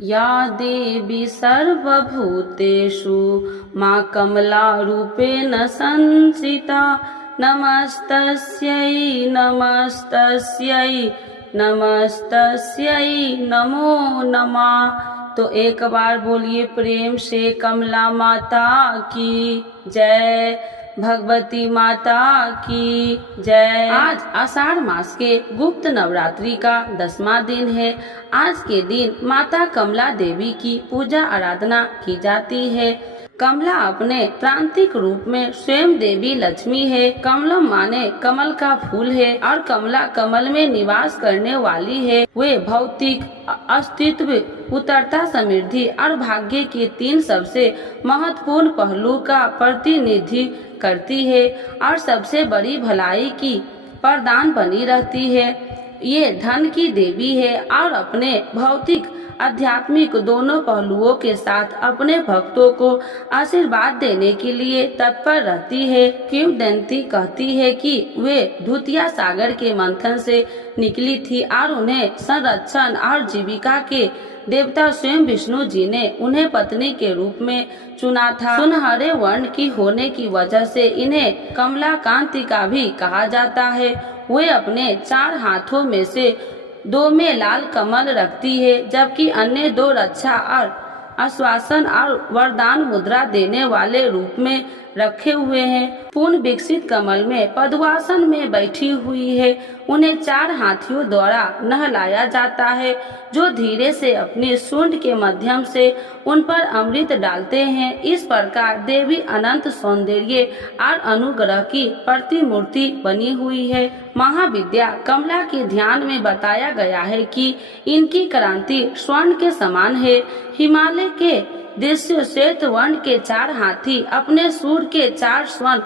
या देवी सर्वभूतेषु मां कमलारूपेण संस्थिता नमस्तस्यै नमस्तस्यै नमस्तस्यै नमो नमः। तो एक बार बोलिए प्रेम से कमला माता की जय, भगवती माता की जय। आज आषाढ़ मास के गुप्त नवरात्रि का 10वां दिन है। आज के दिन माता कमला देवी की पूजा आराधना की जाती है। कमला अपने प्रांतिक रूप में स्वयं देवी लक्ष्मी है। कमलम माने कमल का फूल है और कमला कमल में निवास करने वाली है। वे भौतिक अस्तित्व, उतरता समृद्धि और भाग्य के 3 सबसे महत्वपूर्ण पहलू का प्रतिनिधित्व करती है और सबसे बड़ी भलाई की प्रदान बनी रहती है। ये धन की देवी है और अपने भौतिक आध्यात्मिक दोनों पहलुओं के साथ अपने भक्तों को आशीर्वाद देने के लिए तत्पर रहती है। किंवदंती कहती है कि वे द्वितीय सागर के मंथन से निकली थी और उन्हें संरक्षण और जीविका के देवता स्वयं विष्णु जी ने उन्हें पत्नी के रूप में चुना था। सुनहरे वर्ण की होने की वजह से इन्हें कमला कांति का भी कहा जाता है। वे अपने 4 हाथों में से 2 में लाल कमल रखती है, जबकि अन्य 2 रक्षा और आश्वासन और वरदान मुद्रा देने वाले रूप में रखे हुए हैं। पूर्ण विकसित कमल में पद्मासन में बैठी हुई है। उन्हें 4 हाथियों द्वारा नहलाया जाता है, जो धीरे से अपने सूंड के माध्यम से उन पर अमृत डालते हैं। इस प्रकार देवी अनंत सौंदर्य और अनुग्रह की प्रतिमूर्ति बनी हुई है। महाविद्या कमला के ध्यान में बताया गया है कि इनकी क्रांति स्वर्ण के समान है। हिमालय के दृश्य श्वेत वर्ण के 4 हाथी अपने सूर के 4 स्वर्ण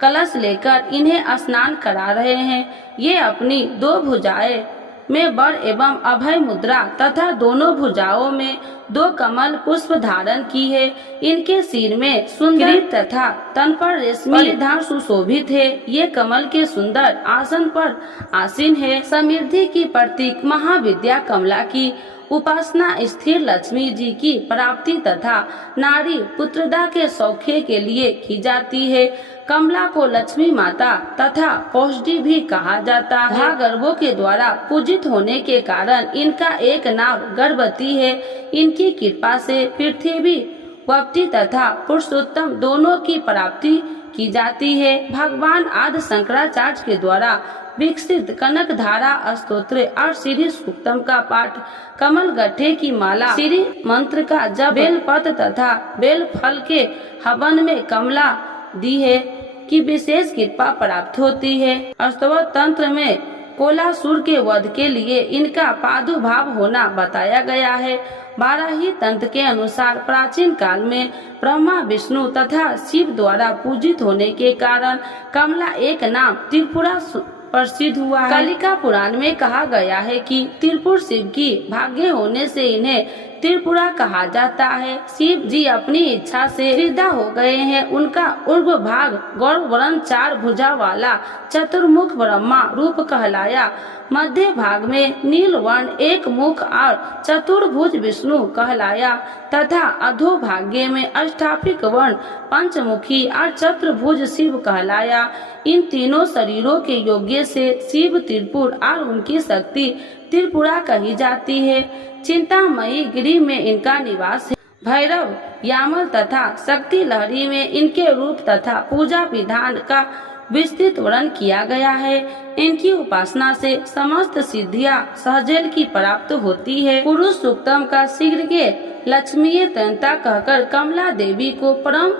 कलश लेकर इन्हें स्नान करा रहे हैं। ये अपनी 2 भुजाएं में वर एवं अभय मुद्रा तथा दोनों भुजाओं में 2 कमल पुष्प धारण की है। इनके सिर में सुंदर तथा तन पर रेशमी परिधान सुशोभित है। ये कमल के सुंदर आसन पर आसीन है। समृद्धि की प्रतीक महाविद्या कमला की उपासना स्थिर लक्ष्मी जी की प्राप्ति तथा नारी पुत्रदा के सौख्य के लिए की जाती है। कमला को लक्ष्मी माता तथा पौष्डी भी कहा जाता है। भागर्भों के द्वारा पूजित होने के कारण इनका एक नाम गर्भवती है। इनकी कृपा से पृथ्वी वप्ती तथा पुरुषोत्तम दोनों की प्राप्ति की जाती है। भगवान आदि शंकराचार्य के द्वारा विकसित कनक धारा स्तोत्र और श्री सूक्तम का पाठ, कमल गट्ठे की माला, श्री मंत्र का जप, बेलपत्र तथा बेल फल के हवन में कमला दी है कि विशेष कृपा प्राप्त होती है। अस्तव तंत्र में कोलासुर के वध के लिए इनका प्रादुर्भाव होना बताया गया है। बाराही तंत्र के अनुसार प्राचीन काल में ब्रह्मा, विष्णु तथा शिव द्वारा पूजित होने के कारण कमला एक नाम त्रिपुरा प्रसिद्ध हुआ है। कालिका पुराण में कहा गया है कि त्रिपुर शिव की भाग्य होने से इन्हें त्रिपुरा कहा जाता है। शिव जी अपनी इच्छा से सीधा हो गए हैं। उनका ऊर्ध्व भाग गौर वर्ण 4 भुजा वाला चतुर्मुख ब्रह्मा रूप कहलाया। मध्य भाग में नील वर्ण 1 मुख और चतुर्भुज विष्णु कहलाया तथा अधोभाग्य में अष्टाफिक वर्ण पंचमुखी और चतुर्भुज शिव कहलाया। इन तीनों शरीरों के योग्य से शिव त्रिपुर और उनकी शक्ति त्रिपुरा कही जाती है। चिंतामयी गिरी में इनका निवास है। भैरव, यामल तथा शक्ति लहरी में इनके रूप तथा पूजा विधान का विस्तृत वर्णन किया गया है। इनकी उपासना से समस्त सिद्धियां सहजल की प्राप्त होती है। पुरुष सूक्तम का शीघ्र के लक्ष्मी तंता कहकर कमला देवी को परम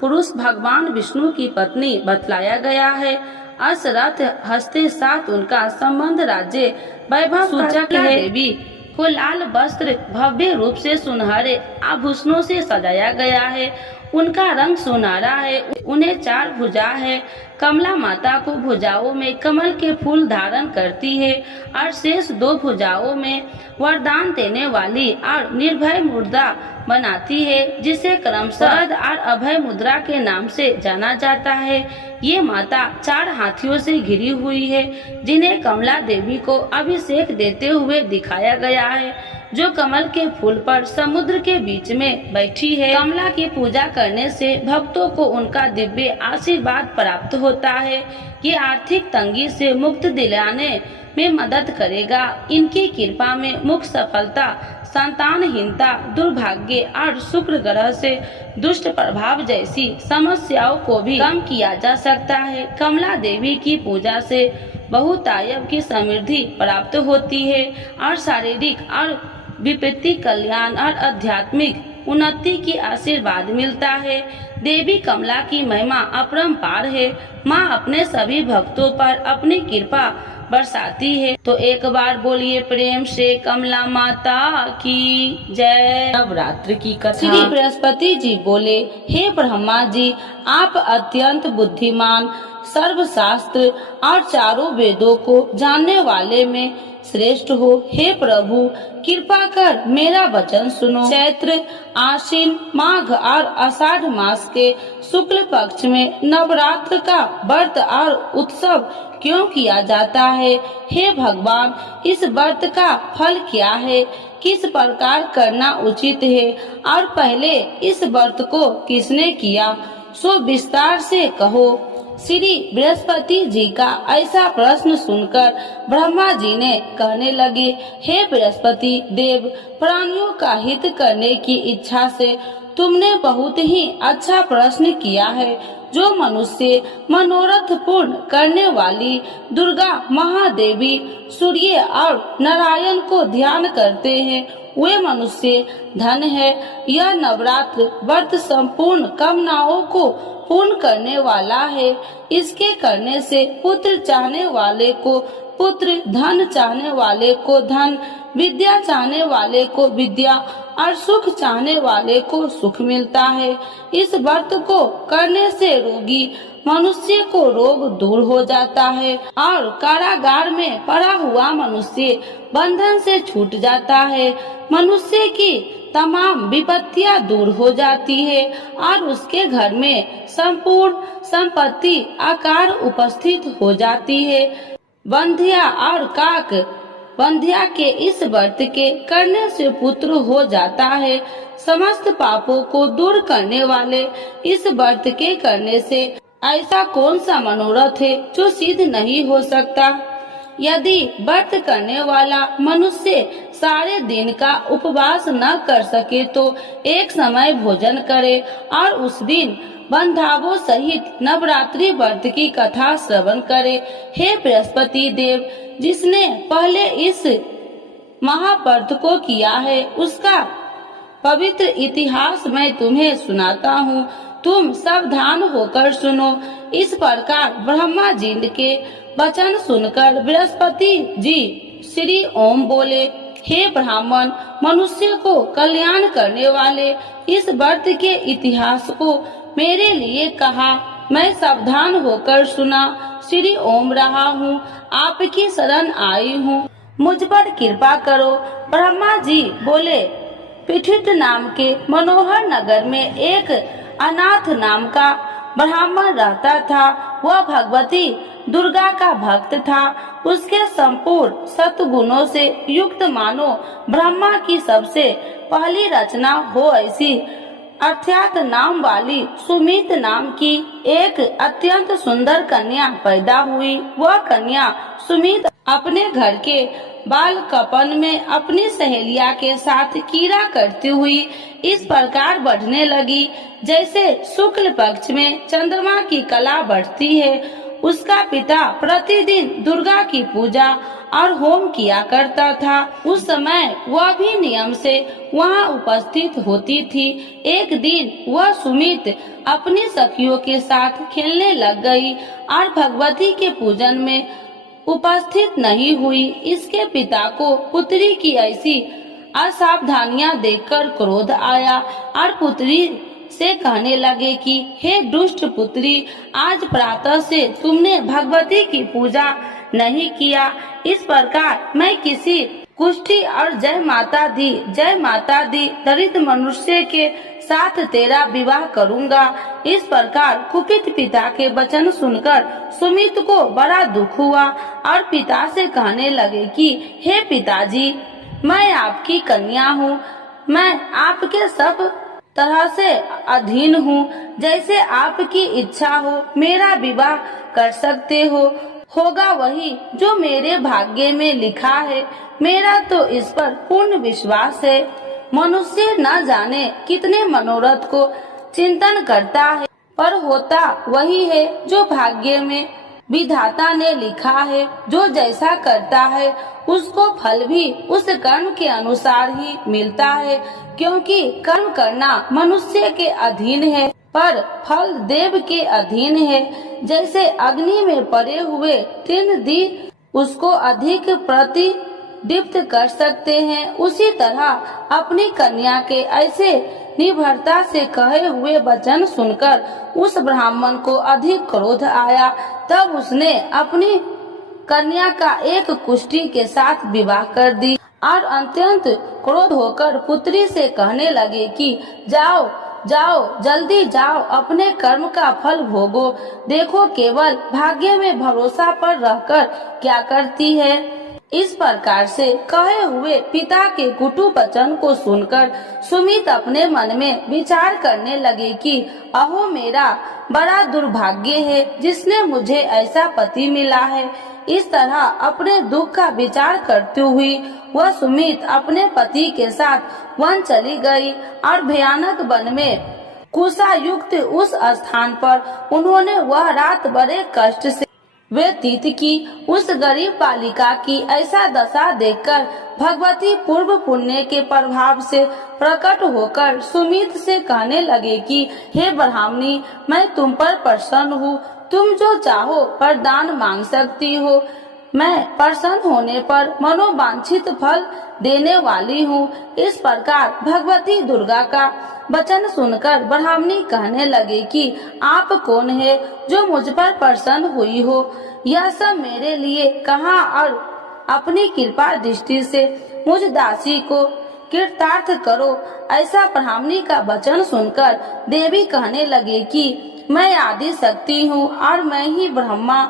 पुरुष भगवान विष्णु की पत्नी बतलाया गया है। असरथ हस्ते साथ उनका संबंध राज्य वैभव सूचक है। देवी को लाल वस्त्र भव्य रूप से सुनहरे आभूषणों से सजाया गया है। उनका रंग सुनहरा है। उन्हें 4 भुजा है। कमला माता को भुजाओं में कमल के फूल धारण करती है और शेष 2 भुजाओं में वरदान देने वाली और निर्भय मुद्रा बनाती है, जिसे क्रमशः और अभय मुद्रा के नाम से जाना जाता है। ये माता 4 हाथियों से घिरी हुई है, जिन्हें कमला देवी को अभिषेक देते हुए दिखाया गया है। जो कमल के फूल पर समुद्र के बीच में बैठी है। कमला की पूजा करने से भक्तों को उनका दिव्य आशीर्वाद प्राप्त होता है। ये आर्थिक तंगी से मुक्त दिलाने में मदद करेगा। इनकी कृपा में मुख्य सफलता, संतानहीनता, दुर्भाग्य और शुक्र ग्रह से दुष्ट प्रभाव जैसी समस्याओं को भी कम किया जा सकता है। कमला देवी की पूजा से बहुतायत की समृद्धि प्राप्त होती है और शारीरिक और विपत्ति कल्याण और आध्यात्मिक उन्नति की आशीर्वाद मिलता है। देवी कमला की महिमा अपरंपार है। माँ अपने सभी भक्तों पर अपनी कृपा बरसाती है। तो एक बार बोलिए प्रेम से कमला माता की जय। नवरात्र की कथा। श्री बृहस्पति जी बोले, हे ब्रह्मा जी, आप अत्यंत बुद्धिमान, सर्वशास्त्र और चारों वेदों को जानने वाले में श्रेष्ठ हो। हे प्रभु, कृपा कर मेरा वचन सुनो। चैत्र, आश्विन, माघ और आषाढ़ मास के शुक्ल पक्ष में नवरात्र का व्रत और उत्सव क्यों किया जाता है? हे भगवान, इस व्रत का फल क्या है? किस प्रकार करना उचित है? और पहले इस व्रत को किसने किया, सो विस्तार से कहो। श्री बृहस्पति जी का ऐसा प्रश्न सुनकर ब्रह्मा जी ने कहने लगे, हे बृहस्पति देव, प्राणियों का हित करने की इच्छा से तुमने बहुत ही अच्छा प्रश्न किया है। जो मनुष्य मनोरथ पूर्ण करने वाली दुर्गा महादेवी, सूर्य और नारायण को ध्यान करते हैं, वे मनुष्य धन है। यह नवरात्र व्रत संपूर्ण कामनाओं को पूर्ण करने वाला है। इसके करने से पुत्र चाहने वाले को पुत्र, धन चाहने वाले को धन, विद्या चाहने वाले को विद्या और सुख चाहने वाले को सुख मिलता है। इस व्रत को करने से रोगी मनुष्य को रोग दूर हो जाता है और कारागार में पड़ा हुआ मनुष्य बंधन से छूट जाता है। मनुष्य की तमाम विपत्तियां दूर हो जाती है और उसके घर में संपूर्ण संपत्ति आकार उपस्थित हो जाती है। बंध्या और काक बंध्या के इस व्रत के करने से पुत्र हो जाता है। समस्त पापों को दूर करने वाले इस व्रत के करने से ऐसा कौन सा मनोरथ है जो सिद्ध नहीं हो सकता? यदि व्रत करने वाला मनुष्य सारे दिन का उपवास न कर सके तो एक समय भोजन करे और उस दिन बंधावों सहित नवरात्रि व्रत की कथा श्रवण करे। हे बृहस्पति देव, जिसने पहले इस महाव्रत को किया है, उसका पवित्र इतिहास मैं तुम्हें सुनाता हूँ। तुम सावधान होकर सुनो। इस प्रकार ब्रह्मा जी के वचन सुनकर बृहस्पति जी श्री ओम बोले, हे ब्राह्मण, मनुष्य को कल्याण करने वाले इस व्रत के इतिहास को मेरे लिए कहा। मैं सावधान होकर सुना। श्री ओम रहा हूँ, आपकी शरण आई हूँ, मुझ पर कृपा करो। ब्रह्मा जी बोले, पीठित नाम के मनोहर नगर में एक अनाथ नाम का ब्राह्मण रहता था। वह भगवती दुर्गा का भक्त था। उसके संपूर्ण सत्गुणों से युक्त मानो ब्रह्मा की सबसे पहली रचना हो ऐसी अर्थात नाम वाली सुमित नाम की एक अत्यंत सुंदर कन्या पैदा हुई। वह कन्या सुमित अपने घर के बाल कपन में अपनी सहेलिया के साथ कीड़ा करती हुई इस प्रकार बढ़ने लगी, जैसे शुक्ल पक्ष में चंद्रमा की कला बढ़ती है। उसका पिता प्रतिदिन दुर्गा की पूजा और होम किया करता था। उस समय वह भी नियम से वहाँ उपस्थित होती थी। एक दिन वह सुमित अपनी सखियों के साथ खेलने लग गई और भगवती के पूजन में उपस्थित नहीं हुई। इसके पिता को पुत्री की ऐसी असावधानियां देखकर क्रोध आया और पुत्री से कहने लगे कि हे दुष्ट पुत्री, आज प्रातः से तुमने भगवती की पूजा नहीं किया। इस प्रकार मैं किसी कुष्ठी और जय माता दी दरिद्र मनुष्य के साथ तेरा विवाह करूंगा। इस प्रकार कुपित पिता के वचन सुनकर सुमित को बड़ा दुख हुआ और पिता से कहने लगे कि हे पिताजी, मैं आपकी कन्या हूँ, मैं आपके सब तरह से अधीन हूँ। जैसे आपकी इच्छा हो मेरा विवाह कर सकते हो, होगा वही जो मेरे भाग्य में लिखा है। मेरा तो इस पर पूर्ण विश्वास है। मनुष्य न जाने कितने मनोरथ को चिंतन करता है, पर होता वही है जो भाग्य में विधाता ने लिखा है। जो जैसा करता है उसको फल भी उस कर्म के अनुसार ही मिलता है, क्योंकि कर्म करना मनुष्य के अधीन है पर फल देव के अधीन है। जैसे अग्नि में पड़े हुए तीन दी उसको अधिक प्रतिदीप्त कर सकते हैं, उसी तरह अपनी कन्या के ऐसे निर्भरता से कहे हुए वचन सुनकर उस ब्राह्मण को अधिक क्रोध आया। तब उसने अपनी कन्या का एक कुष्ठी के साथ विवाह कर दी और अत्यंत क्रोध होकर पुत्री से कहने लगे कि जाओ जाओ, जल्दी जाओ, अपने कर्म का फल भोगो। देखो केवल भाग्य में भरोसा पर रहकर क्या करती है। इस प्रकार से कहे हुए पिता के कुटु वचन को सुनकर सुमित अपने मन में विचार करने लगे कि अहो मेरा बड़ा दुर्भाग्य है जिसने मुझे ऐसा पति मिला है। इस तरह अपने दुख का विचार करती हुई वह सुमित अपने पति के साथ वन चली गई और भयानक वन में कुशा युक्त उस स्थान पर उन्होंने वह रात बड़े कष्ट से व्यतीत की। उस गरीब बालिका की ऐसा दशा देखकर भगवती पूर्व पुण्य के प्रभाव से प्रकट होकर सुमित से कहने लगे कि हे ब्राह्मणी, मैं तुम पर प्रसन्न हूँ, तुम जो चाहो वरदान मांग सकती हो। मैं प्रसन्न होने पर मनोवांछित फल देने वाली हूँ। इस प्रकार भगवती दुर्गा का वचन सुनकर ब्राह्मणी कहने लगे कि आप कौन है जो मुझ पर प्रसन्न हुई हो। यह सब मेरे लिए कहा और अपनी कृपा दृष्टि से मुझ दासी को कृतार्थ करो। ऐसा ब्राह्मणी का वचन सुनकर देवी कहने लगे कि मैं आदि शक्ति हूँ और मैं ही ब्रह्मा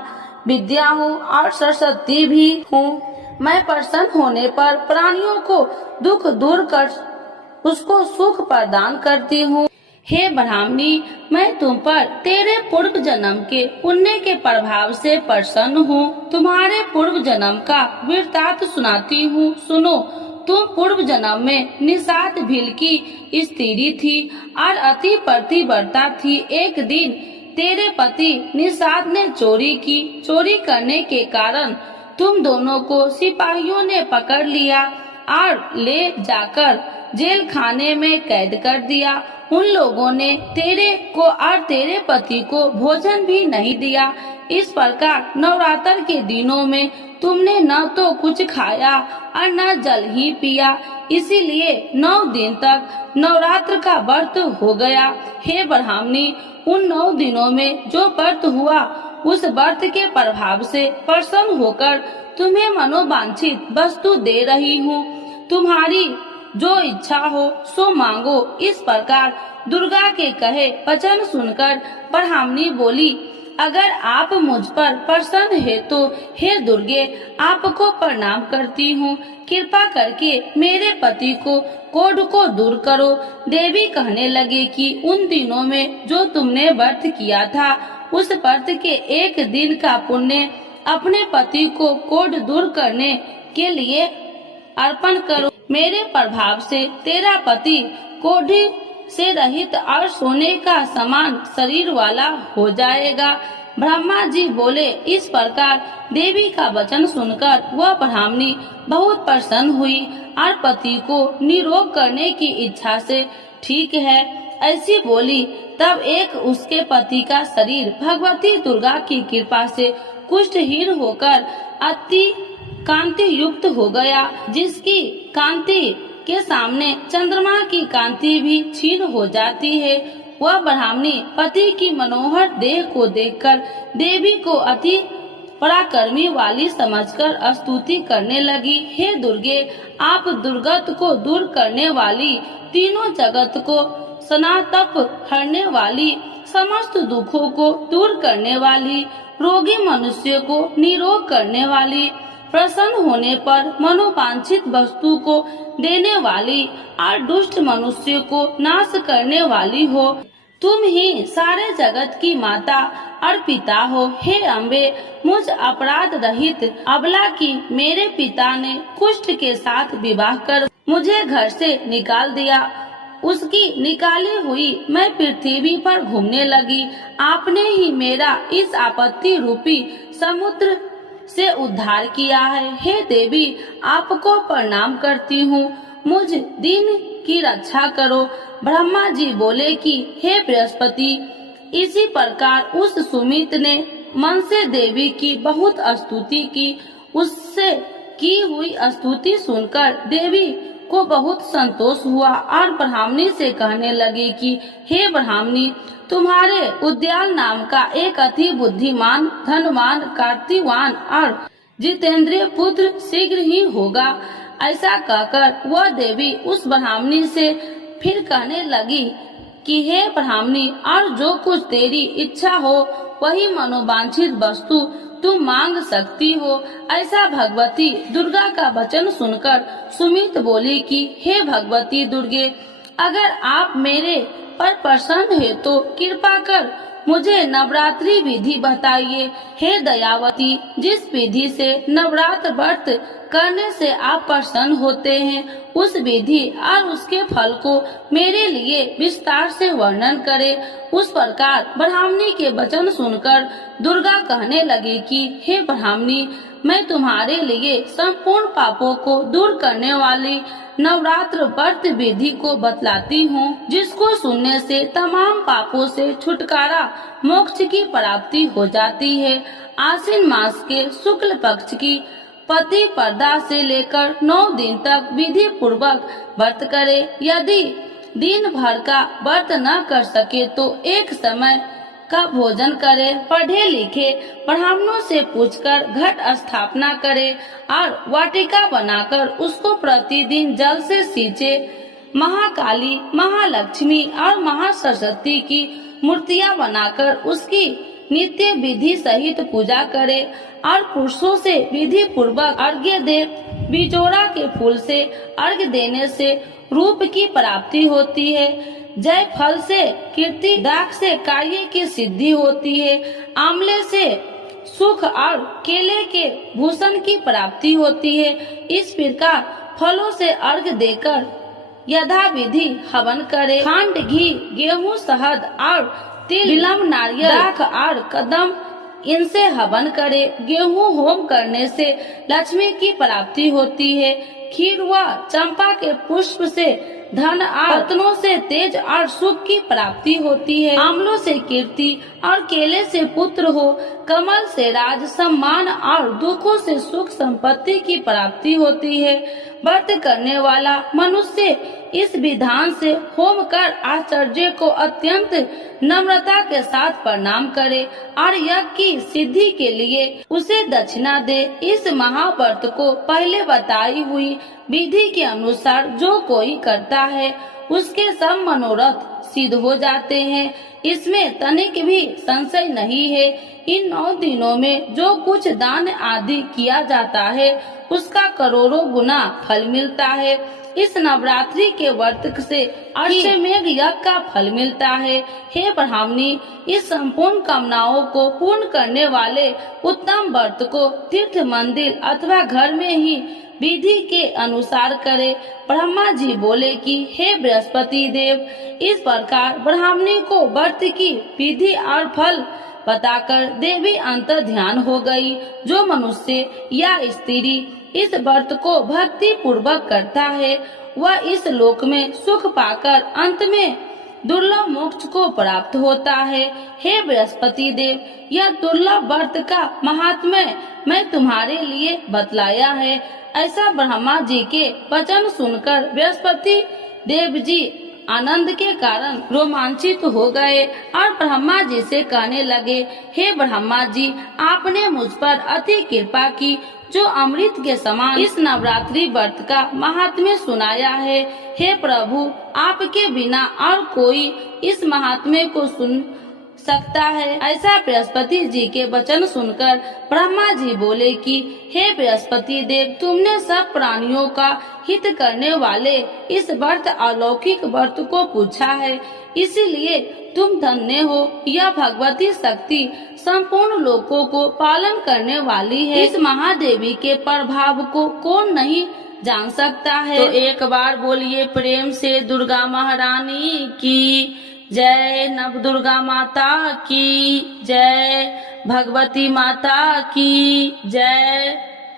विद्या हूँ और सरस्वती भी हूँ। मैं प्रसन्न होने पर प्राणियों को दुख दूर कर उसको सुख प्रदान करती हूँ। हे ब्राह्मणी, मैं तुम पर तेरे पूर्व जन्म के पुण्य के प्रभाव से प्रसन्न हूँ। तुम्हारे पूर्व जन्म का वृत्तांत सुनाती हूँ, सुनो। तुम पूर्व जन्म में निषाद भील की स्त्री थी और अति पतिव्रता थी। एक दिन तेरे पति निषाद ने चोरी की। चोरी करने के कारण तुम दोनों को सिपाहियों ने पकड़ लिया और ले जाकर जेल खाने में कैद कर दिया। उन लोगों ने तेरे को और तेरे पति को भोजन भी नहीं दिया। इस प्रकार नवरात्र के दिनों में तुमने न तो कुछ खाया और न जल ही पिया, इसीलिए 9 दिन तक नवरात्र का व्रत हो गया। हे ब्राह्मणी, उन 9 दिनों में जो व्रत हुआ उस व्रत के प्रभाव से प्रसन्न होकर तुम्हें मनोवांछित वस्तु दे रही हूँ। तुम्हारी जो इच्छा हो सो मांगो। इस प्रकार दुर्गा के कहे वचन सुनकर ब्राह्मणी बोली, अगर आप मुझ पर प्रसन्न है तो हे दुर्गे, आपको प्रणाम करती हूँ। कृपा करके मेरे पति को कोढ़ को दूर करो। देवी कहने लगे कि उन दिनों में जो तुमने व्रत किया था उस व्रत के एक दिन का पुण्य अपने पति को कोढ़ दूर करने के लिए अर्पण करो। मेरे प्रभाव से तेरा पति कोढ़ी से रहित और सोने का समान शरीर वाला हो जाएगा। ब्रह्मा जी बोले। इस प्रकार देवी का वचन सुनकर वह ब्राह्मणी बहुत प्रसन्न हुई और पति को निरोग करने की इच्छा से ठीक है ऐसी बोली। तब एक उसके पति का शरीर भगवती दुर्गा की कृपा से कुष्ठहीन होकर अति कांति युक्त हो गया, जिसकी कांति के सामने चंद्रमा की कांति भी क्षीण हो जाती है। वह ब्राह्मणी पति की मनोहर देह को देखकर देवी को अति पराक्रमी वाली समझकर स्तुति करने लगी। हे दुर्गे, आप दुर्गत को दूर करने वाली, तीनों जगत को सनातप हरने वाली, समस्त दुखों को दूर करने वाली, रोगी मनुष्य को निरोग करने वाली, प्रसन्न होने पर मनोवांछित वस्तु को देने वाली और दुष्ट मनुष्य को नाश करने वाली हो। तुम ही सारे जगत की माता और पिता हो। हे अम्बे, मुझ अपराध रहित अबला की मेरे पिता ने कुष्ठ के साथ विवाह कर मुझे घर से निकाल दिया। उसकी निकाली हुई मैं पृथ्वी पर घूमने लगी। आपने ही मेरा इस आपत्ति रूपी समुद्र से उद्धार किया है। हे देवी, आपको प्रणाम करती हूँ, मुझ दिन की रक्षा करो। ब्रह्मा जी बोले कि हे बृहस्पति, इसी प्रकार उस सुमित ने मन से देवी की बहुत स्तुति की। उससे की हुई स्तुति सुनकर देवी को बहुत संतोष हुआ और ब्राह्मणी से कहने लगी कि हे ब्राह्मणी, तुम्हारे उद्याल नाम का एक अति बुद्धिमान, धनवान, कार्तिवान और जितेंद्रिय पुत्र शीघ्र ही होगा। ऐसा कहकर वह देवी उस ब्राह्मणी से फिर कहने लगी कि हे ब्राह्मणी, और जो कुछ तेरी इच्छा हो वही मनोवांछित वस्तु तुम मांग सकती हो। ऐसा भगवती दुर्गा का वचन सुनकर सुमित बोली कि हे भगवती दुर्गे, अगर आप मेरे पर प्रसन्न है तो कृपा कर मुझे नवरात्रि विधि बताइए। हे दयावती, जिस विधि से नवरात्र व्रत करने से आप प्रसन्न होते हैं, उस विधि और उसके फल को मेरे लिए विस्तार से वर्णन करें। उस प्रकार ब्राह्मणी के वचन सुनकर दुर्गा कहने लगी कि हे ब्राह्मणी, मैं तुम्हारे लिए संपूर्ण पापों को दूर करने वाली नवरात्र व्रत विधि को बतलाती हूँ, जिसको सुनने से तमाम पापों से छुटकारा, मोक्ष की प्राप्ति हो जाती है। आश्विन मास के शुक्ल पक्ष की प्रतिपदा से लेकर 9 दिन तक विधि पूर्वक व्रत करे। यदि दिन भर का व्रत न कर सके तो एक समय का भोजन करे। पढ़े लिखे ब्राह्मणों से पूछकर घट स्थापना करे और वाटिका बनाकर उसको प्रतिदिन जल से सींचे। महाकाली, महालक्ष्मी और महासरस्वती की मूर्तियां बनाकर उसकी नित्य विधि सहित पूजा करे और पुरुषों से विधि पूर्वक अर्घ्य दे। बिजोरा के फूल से अर्घ्य देने से रूप की प्राप्ति होती है। जय फल से कीर्ति, दाख से कार्य की सिद्धि होती है। आंवले से सुख और केले के भूषण की प्राप्ति होती है। इस प्रकार फलों से अर्घ्य देकर यथा विधि हवन करे। खंड, घी, गेहूं, शहद और तिल, बिल्व, नारियल, दाख और कदम, इनसे हवन करे। गेहूं होम करने से लक्ष्मी की प्राप्ति होती है। खीर व चंपा के पुष्प से धन और रत्नों से तेज और सुख की प्राप्ति होती है। आंवलों से कीर्ति और केले से पुत्र हो। कमल से राज, सम्मान और दुखों से सुख संपत्ति की प्राप्ति होती है। व्रत करने वाला मनुष्य इस विधान से होम कर आचार्य को अत्यंत नम्रता के साथ प्रणाम करे और यज्ञ की सिद्धि के लिए उसे दक्षिणा दे। इस महाव्रत को पहले बताई हुई विधि के अनुसार जो कोई करता है उसके सब मनोरथ सिद्ध हो जाते हैं। इसमें तनिक भी संशय नहीं है। इन 9 दिनों में जो कुछ दान आदि किया जाता है उसका करोड़ों गुना फल मिलता है। इस नवरात्रि के व्रत से अश्वमेघ यज्ञ का फल मिलता है। हे ब्राह्मणी, इस संपूर्ण कामनाओं को पूर्ण करने वाले उत्तम व्रत को तीर्थ, मंदिर अथवा घर में ही विधि के अनुसार करे। ब्रह्मा जी बोले कि हे बृहस्पति देव, इस प्रकार ब्राह्मणी को व्रत की विधि और फल बताकर देवी अंतर ध्यान हो गई। जो मनुष्य या स्त्री इस व्रत को भक्ति पूर्वक करता है वह इस लोक में सुख पाकर अंत में दुर्लभ मोक्ष को प्राप्त होता है। हे बृहस्पति देव, यह दुर्लभ व्रत का महात्म्य मैं तुम्हारे लिए बतलाया है। ऐसा ब्रह्मा जी के वचन सुनकर बृहस्पति देव जी आनंद के कारण रोमांचित हो गए और ब्रह्मा जी से कहने लगे, हे ब्रह्मा जी, आपने मुझ पर अति कृपा की जो अमृत के समान इस नवरात्रि व्रत का महात्म्य सुनाया है। हे प्रभु, आपके बिना और कोई इस महात्म्य को सकता है। ऐसा बृहस्पति जी के वचन सुनकर ब्रह्मा जी बोले कि हे बृहस्पति देव, तुमने सब प्राणियों का हित करने वाले इस व्रत अलौकिक व्रत को पूछा है, इसीलिए तुम धन्य हो। यह भगवती शक्ति संपूर्ण लोकों को पालन करने वाली है। इस महादेवी के प्रभाव को कौन नहीं जान सकता है। तो एक बार बोलिए प्रेम से दुर्गा महारानी की जय, नव दुर्गा माता की जय, भगवती माता की जय।